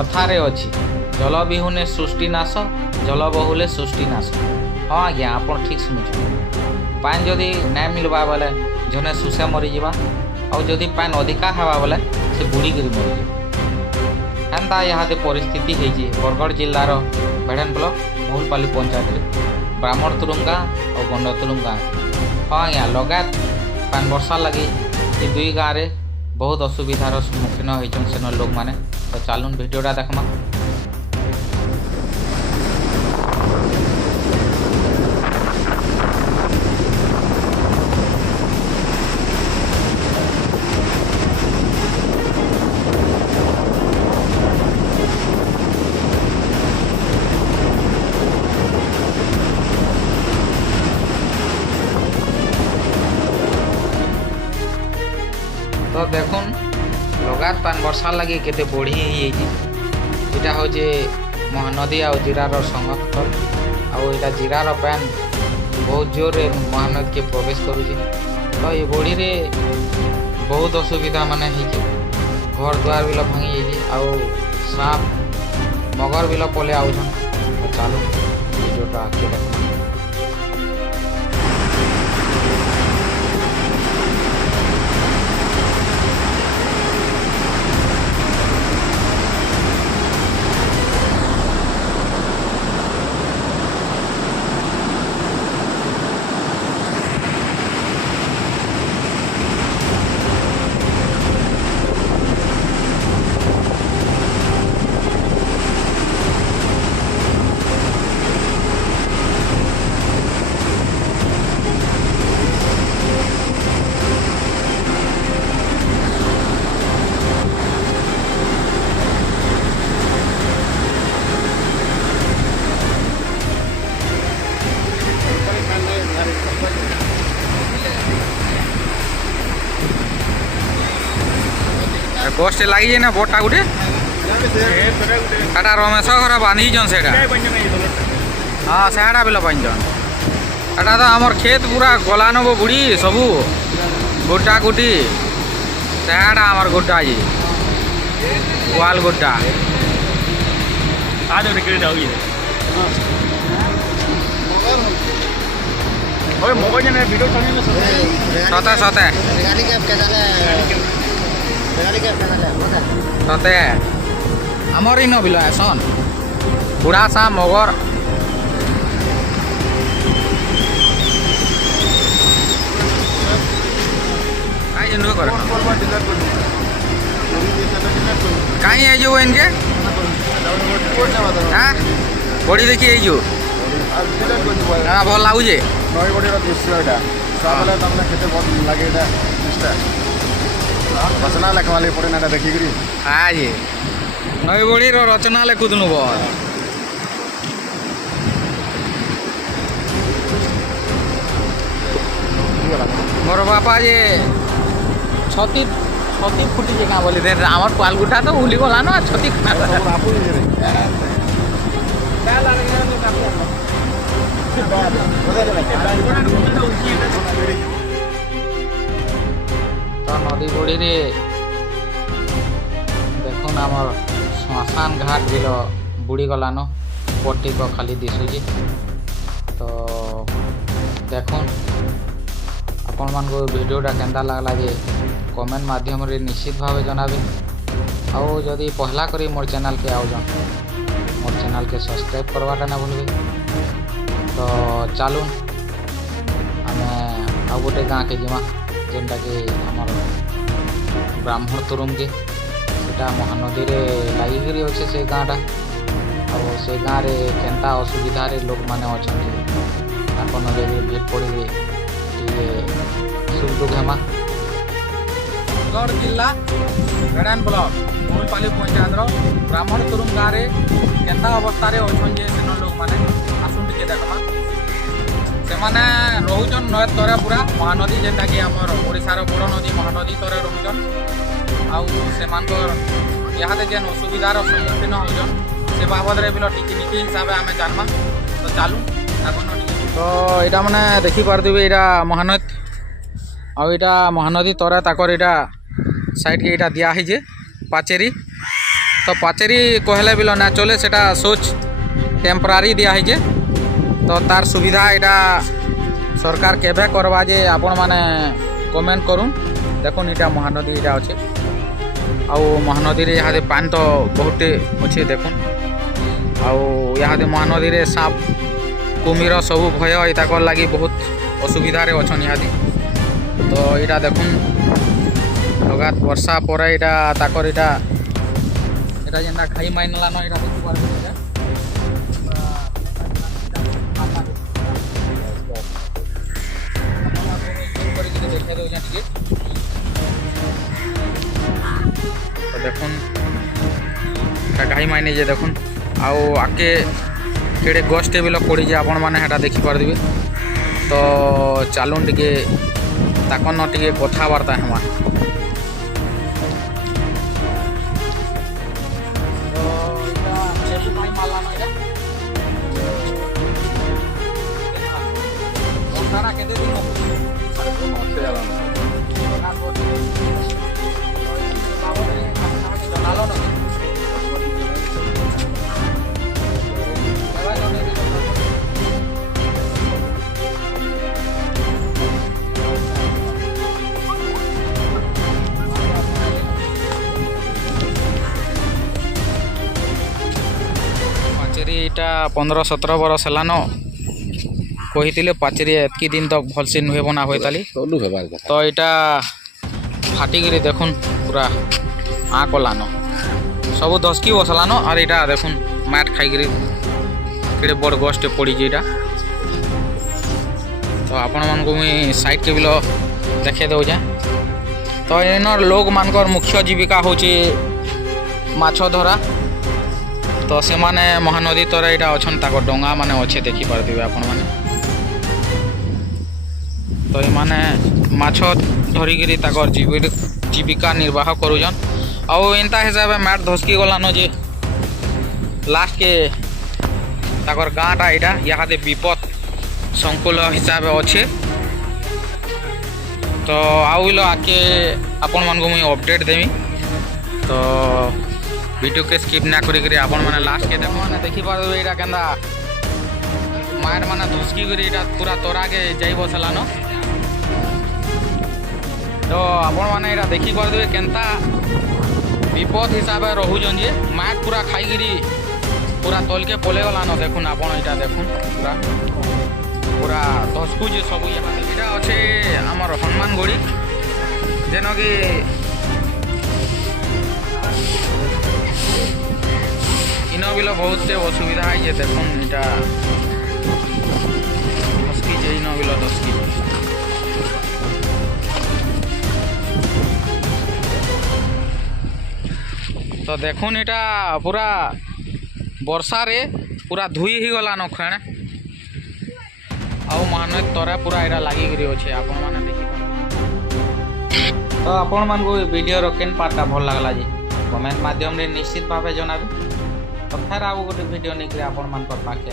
कथारे अच्छी जल विहुने सृष्टि नाश जल बहुले सृष्टि नाश। हाँ आज्ञा आप ठीक शुणुछ। पान जदि ना मिलवा बेले जने सुसे मरीजा आउ जदि पान अधिका हवा बेले से बुड़ीक मरीज। हेन्ता यहाँ परिस्थिति होती बरगढ़ जिलार बेढ़न ब्लॉक महुलपाली पंचायत ब्राह्मण तुरुंगा और गंड तुरुंगा। हाँ आज्ञा लगात पान वर्षा लगी ये दुई गाँव में बहुत असुविधार सम्मुखीन होइछन सेन लोक मैंने। तो चलून भिडियोटा देखमा। तो देखुन लगात पान वर्षा लगे केते बढ़ी यहाँ हूँ महानदी आ जिरार संगम आ जिरार पान बहुत जोर महानदी के प्रवेश करुँच। तो ये बढ़ी रे बहुत असुविधा माने घर द्वार बिल भांगी जाइए साप मगर बिल पले आउछन। तो चलो वीडियोटा आगे देखना। पोस्ट लगी ना बोटा गुटे एटा रमेश घर बांधीछन से हाँ सेटा बिल बांधन एटा तो आमर खेत पूरा गलान वो बुड़ी सबू गुड्डा गुटी सेटा आमर गुड्डा जी वाल गुड्डा सते सते सते आमर इन बिल आसन बुढ़ा सा मगर कहीं है जो इनके हाँ बड़ी देखिए जो हाँ भल लगुचे नई बड़ी दृश्य लगे रचना लेखवा लगे पड़े ना देखिक हाँ जी नई बड़ी रचना लिखुदनु बहुत मोर बापा जे छती छती फुटी जे क्या बोली आमर पालगुटा तो उली गला ना छती तो नदी बड़ी रे देखुन आमर श्मशान घाट बिल बुड़ी गलान पट्टी को खाली दिशुची। तो देखुन आपण मान वीडियोटा केंदा लगला जे कमेंट माध्यम रे निश्चित भाव जनाबे। आउ जदि पहला करी मोर चैनल के आउजन मोर चैनल के सब्सक्राइब करवाटा ना भूलबे। तो चलून आम आउ गोटे गाँ के जीमा जेनटा कि आमर ब्राह्मण तुरुंगी सेटा महानदी रे लागिकी अच्छे से गाँटा और से गाँव में केन्ता असुविधा लोक मैंने अच्छा आपन जब भेट पड़े ये सुख दुख हेमा। बरगढ़ जिला बेड़ान ब्लॉक महुलपाली पंचायत ब्राह्मण तुरुंग गाँव में केन्ता अवस्था अच्छन जे सेन लोक मैंने आसुन टिके देखमा। से माने रोचन नय तरे पूरा महानदी जेनटा कि आमर ओडिशार बड़ नदी महानदी तरे रोचन आउ से यहाँ जेन असुविधार सम्मुखीन होचन से बाबद बिल टिकी हिसाब से आम जानमा। तो चलू तो यहाँ मैंने देखिपारे यहाँ महानदी आईटा महानदी तरे ताकर यहाँ साइड के यहाँ दिखाई पाचेरी तो पाचेरी कहले बिल ना चले सेटा सोच टेम्परारी दिया है तो तार सुविधा यहाँ सरकार केबे करवा जे आपण माने कमेंट करूँ। देखो इटा महानदी इटा अच्छे आउ महानदी रे यहाँ पानी तो बहुत अच्छे देखुन आउ यहाँ महानदी रे सांप कुमीर सब भय इताक लगी बहुत असुविधा रे अच्छन यहाँ तो यहाँ देखुन लगात वर्षा पर यहाँ ताकर यहाँ जेनता खाई माई नलान यहाँ देखी पारे देखा दे तो देखुन घाई माइने जे देखुन आउ आके केड़े गछ टेबिल पड़ी जे आपण माने हेटा देखि पारदिबे तो चालुन टिके ताकन टिके कथाबार्ता हेमा। तो इटा चेली माई माला न इटा ओखारा केते दिन हो पाचेरी इटा 15-17 बरस हेलान कही पाचेरी एतकी दिन तक भलसे नुहे बना हुए ताली तो यहाँ फाटिकी देखुन पूरा आ कलान सब दसकी बसलान और यहाँ देखुन मैट खाई केड़े बड़ गछटे पड़ी यहाँ तो आपण मान को मुई साइड के बिल देखे दौचे तो इन लोक मानकर मुख्य जीविका होची माछ धरा तो से माने महानदी तर यहाँ अच्छा ताक डंगा माने अच्छे देखी पारे आपण माने तो ये माने माछ धरिकी ताकर जीविका निर्वाह करुछन आउ एंता हिसाब मैट धसकी गलान जे लास्ट के ताकर गाँटा यहाँ यहाँ विपद संकुल हिसाब अच्छे तो आउ आके आपण मान को मुई अपडेट देवी तो वीडियो के स्किप ना करी आपण माने लास्ट के देखी पारे यहाँ केन्दा मार माने धसकी पूरा तोरा के जाई बसलान तो आपण माने यहाँ देखी पारे केन्ता विपद हिसाब से रोचन जे मैट पूरा खाई पूरा तल के पले गलान देखुन आपण यहाँ देखुन पूरा पूरा धसकुचे सब यहाँ अच्छे आमर हनुमानगढ़ी जेन कि इन बिल बहुत असुविधा है देखुन यहाँ धसकी इन बिल धसकी तो देखुन यहाँ पूरा वर्षा रे पूरा धुई ही गलान खेण आउ महानदी तरा पूरा यहाँ लगिक अच्छे आपण मैंने देखी तो आपण मान को वीडियो केन पार्टा भल लगला जी कमेंट माध्यम रे निश्चित भाव जनाबे तो फिर आउ गोटे वीडियो नहीं आपण मान पाखे